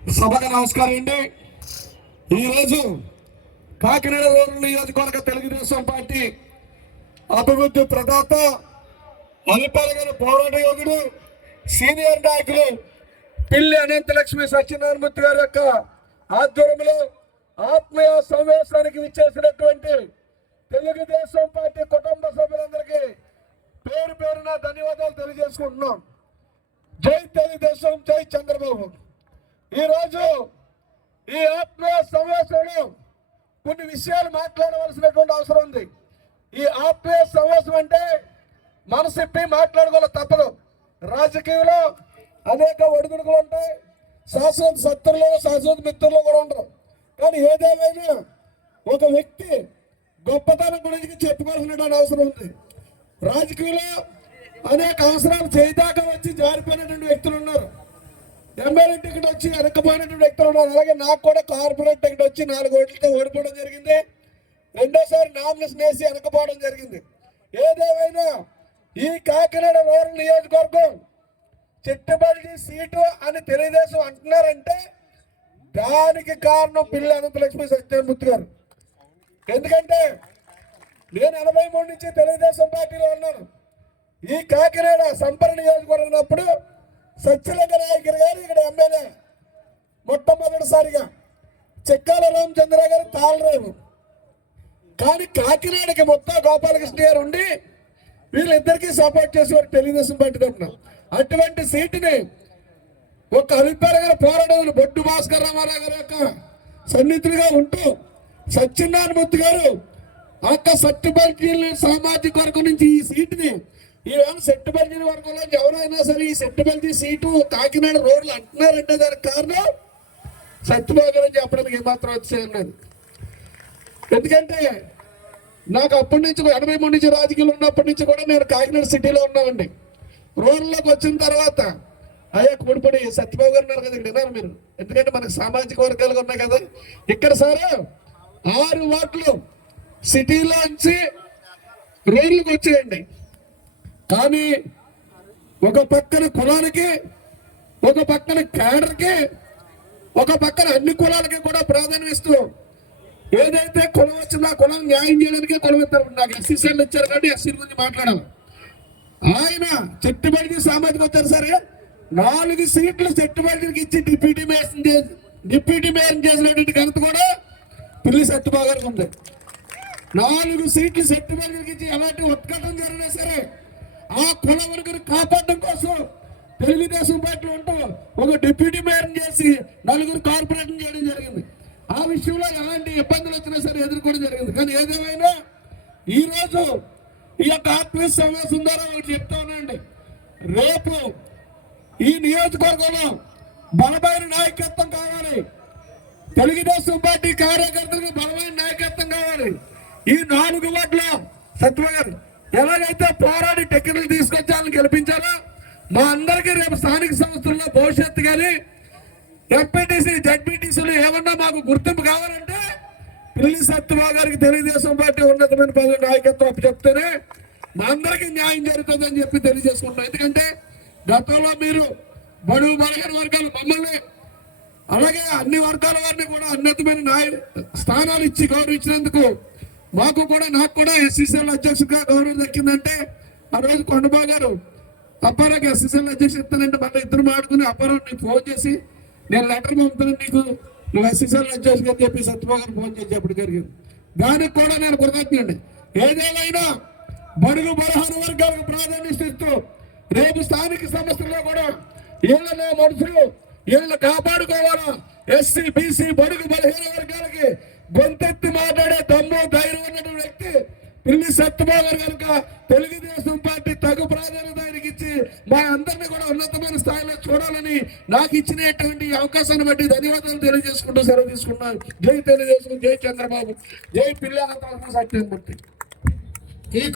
సభకు నమస్కారం అండి. ఈరోజు కాకినాడ రూరల్ నియోజకవర్గ తెలుగుదేశం పార్టీ అభివృద్ధి ప్రదాత అల్పాలగల పోరాట యోగుడు సీనియర్ నాయకులు పిల్లి అనంతలక్ష్మి సత్యనారాయణమూర్తి గారి యొక్క ఆధ్వర్యంలో ఆత్మీయ సమావేశానికి విచ్చేసినటువంటి తెలుగుదేశం పార్టీ కుటుంబ సభ్యులందరికీ పేరు పేరున ధన్యవాదాలు తెలియజేసుకుంటున్నాం. జై తెలుగుదేశం జై చంద్రబాబు. ఈరోజు ఈ ఆత్మీయ సమావేశంలో కొన్ని విషయాలు మాట్లాడవలసినటువంటి అవసరం ఉంది. ఈ ఆత్మీయ సమావేశం అంటే మనసిప్పి మాట్లాడుకోవాలి తప్పదు. రాజకీయంలో అనేక ఒడిదుడుకులు ఉంటాయి. శాశ్వత శత్రులు శాశ్వత మిత్రులు కూడా ఉండరు. కానీ ఏదేమైనా ఒక వ్యక్తి గొప్పతనం గురించి చెప్పుకోవాల్సినటువంటి అవసరం ఉంది. రాజకీయంలో అనేక అవసరాలు చేయదాకా వచ్చి జారిపోయినటువంటి వ్యక్తులు ఉన్నారు. ఎమ్మెల్యే టికెట్ వచ్చి వెనకపోయినటువంటి వ్యక్తులు ఉన్నారు. అలాగే నాకు కూడా కార్పొరేట్ టికెట్ వచ్చి నాలుగు ఓట్లతో ఓడిపోవడం జరిగింది. రెండోసారి నామినేషన్ వేసి వెనకపోవడం జరిగింది. ఏదేమైనా ఈ కాకినాడ రూరల్ నియోజకవర్గం చిట్టుబడి సీటు అని తెలుగుదేశం అంటున్నారంటే దానికి కారణం పిల్లి అనంతలక్ష్మి సత్యమూర్తి గారు. ఎందుకంటే నేను ఎనభై మూడు నుంచి తెలుగుదేశం పార్టీలో ఉన్నాను. ఈ కాకినాడ సంపర నియోజకవర్గం ఉన్నప్పుడు సత్యలింగ నాయకర్ గారు ఇక్కడ ఎమ్మెల్యే. మొట్టమొదటిసారిగా చెక్కాల రామచంద్ర గారు తాళరేవు. కానీ కాకినాడకి మొత్తం గోపాలకృష్ణ గారు ఉండి వీళ్ళిద్దరికీ సపోర్ట్ చేసేవారు తెలుగుదేశం పార్టీ తరఫున. అటువంటి సీటుని ఒక అభిప్రాయ పోరాటం బొడ్డు భాస్కర్ రామారావు గారి యొక్క సన్నిహితులుగా ఉంటూ సత్యనారాయణమూర్తి గారు అక్క యొక్క సామాజిక వర్గం నుంచి ఈ సీటుని ఈవేళ సెట్టుబల్జీల వర్గంలో ఎవరైనా సరే ఈ సెట్టుబల్జీ సీటు కాకినాడ రోడ్లు అంటున్నారంటే దానికి కారణం సత్యబాబు గారు చెప్పడానికి ఏమాత్రం వచ్చేయం లేదు. ఎందుకంటే నాకు అప్పటి నుంచి ఎనభై మూడు నుంచి రాజకీయాలు ఉన్నప్పటి నుంచి కూడా నేను కాకినాడ సిటీలో ఉన్నామండి రూరల్లోకి వచ్చిన తర్వాత అయ్యా కూడిపడి సత్యబాబు గారు ఉన్నారు కదండి విన్నారు మీరు? ఎందుకంటే మనకు సామాజిక వర్గాలుగా ఉన్నాయి కదా. ఇక్కడ సరే ఆరు వార్డులు సిటీలోంచి రోడ్లకు వచ్చేయండి. కానీ ఒక పక్కన కులానికి ఒక పక్కన క్యాడర్కి ఒక పక్కన అన్ని కులాలకి కూడా ప్రాధాన్యం ఇస్తూ ఏదైతే కులం వచ్చిందో ఆ కులం న్యాయం చేయడానికే కులం ఇస్తారు నాకు సెల్ ఇచ్చారు కాబట్టి ఎస్సీ గురించి మాట్లాడాలి. ఆయన చెట్టుబడికి సామాజిక వచ్చారు సరే నాలుగు సీట్లు చెట్టుబడికి ఇచ్చి డిప్యూటీ మేయర్ చే- డిప్యూటీ మేయర్ చేసినటువంటి ఘనత కూడా పిల్లి సత్యబాబు గారికి ఉంది. నాలుగు సీట్లు సెట్టుబడికి ఇచ్చి ఎలాంటి ఉత్కటం జరిగినా సరే ఆ కుల వర్గను కాపాడడం కోసం తెలుగుదేశం పార్టీ ఉంటూ ఒక డిప్యూటీ మేయర్ని చేసి నలుగురు కార్పొరేషన్ చేయడం జరిగింది. ఆ విషయంలో ఎలాంటి ఇబ్బందులు వచ్చినా సరే ఎదుర్కోవడం జరిగింది. కానీ ఏదేమైనా ఈరోజు ఈ యొక్క ఆత్మీయ సమావేశం ద్వారా ఒకటి చెప్తా ఉన్నాండి రేపు ఈ నియోజకవర్గంలో బలమైన నాయకత్వం కావాలి. తెలుగుదేశం పార్టీ కార్యకర్తలకు బలమైన నాయకత్వం కావాలి. ఈ నాలుగు వాట్ల సత్వ ఎలాగైతే పోరాడి టెక్నికల్ తీసుకొచ్చాలని గెలిపించాలో మా అందరికీ రేపు స్థానిక సంస్థల్లో భవిష్యత్తు కానీ ఎంపీటీసీ జడ్పీటీసీలు ఏమన్నా మాకు గుర్తింపు కావాలంటే పిల్లి సత్యమా గారికి తెలుగుదేశం పార్టీ ఉన్నతమైన పదవి నాయకత్వం చెప్తేనే మా అందరికీ న్యాయం జరుగుతుందని చెప్పి తెలియజేసుకుంటాం ఎందుకంటే గతంలో మీరు బడుగు బలహీన వర్గాలు మమ్మల్ని అలాగే అన్ని వర్గాల వారిని కూడా అన్నతమైన నాయ స్థానాలు ఇచ్చి గౌరవించినందుకు మాకు కూడా నాకు కూడా ఎస్సీసీఎల్ అధ్యక్షుడిగా గౌరవం దక్కిందంటే ఆ రోజు కొండబా గారు అప్పారావు ఎస్సీసీఎల్ అధ్యక్షుడు ఇస్తానంటే మళ్ళీ ఇద్దరు మాడుకుని అప్పారావు నీకు ఫోన్ చేసి నేను లెటర్ పంపుతాను నీకు నువ్వు ఎస్సీసీఎల్ అధ్యక్షుడు అని చెప్పి సత్యబాబు ఫోన్ చేసి అప్పుడు జరిగింది. దానికి కూడా నేను కృతజ్ఞండి ఏదేమైనా బడుగు బలహాన వర్గాలకు ప్రాధాన్యత ఇస్తూ రేపు స్థానిక సంస్థల్లో కూడా వీళ్ళనే మనుషులు వీళ్ళని కాపాడుకోవాలా? ఎస్సీ బీసీ బడుగు బలహీన వర్గాలకి గొంతెత్తి మాట్లాడే దమ్ము ధైర్యం పిల్లి కనుక తెలుగుదేశం పార్టీ తగు ప్రాధాన్యత ఆయనకి ఇచ్చి మా అందరినీ కూడా ఉన్నతమైన స్థాయిలో చూడాలని నాకు ఇచ్చినటువంటి అవకాశాన్ని బట్టి ధన్యవాదాలు తెలియజేసుకుంటూ సెలవు తీసుకున్నాను జై తెలుగుదేశం జై చంద్రబాబు జై పిల్లి సత్యం